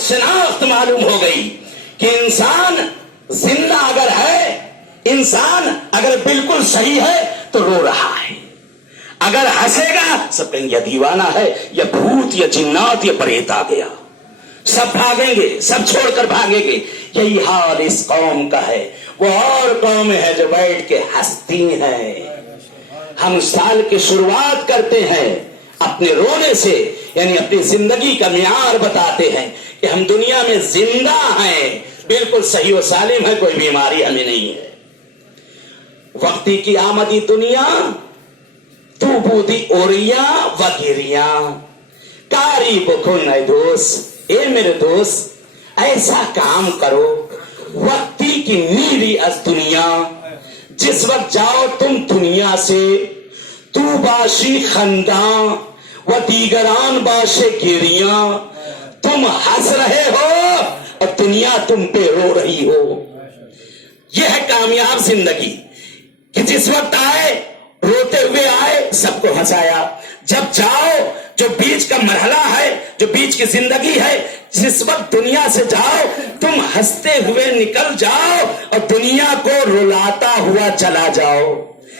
शनाख्त मालूम हो गई कि इंसान जिंदा अगर है, इंसान अगर बिल्कुल सही है तो रो रहा है, अगर हंसेगा सब कहेंगे या दीवाना है, या भूत, या जिन्नात, या प्रेत आ गया। सब भागेंगे, सब छोड़कर भागेंगे। यही हाल इस कौम का है। वो और कौम है जो बैठ के हंसती है। हम साल की शुरुआत करते हैं अपने रोने से, यानी अपनी जिंदगी का मियार बताते हैं कि हम दुनिया में जिंदा हैं, बिल्कुल सही व सालिम है, कोई बीमारी हमें नहीं है। वक्ती की आमदी दुनिया तू बूदी ओरिया वगिरिया कारी बुखुन है दोस्त। ए मेरे दोस्त ऐसा काम करो, वक्ती की नीरी अज दुनिया, जिस वक्त जाओ तुम दुनिया से, तू बाशी खंदा व दीगरान बाशे गिरिया, तुम हंस रहे हो और दुनिया तुम पे रो रही हो। यह है कामयाब जिंदगी कि जिस वक्त आए रोते हुए आए, सबको हंसाया, जब जाओ जो बीच का मरहला है, जो बीच की जिंदगी है, जिस वक्त दुनिया से जाओ तुम हंसते हुए निकल जाओ और दुनिया को रुलाता हुआ चला जाओ।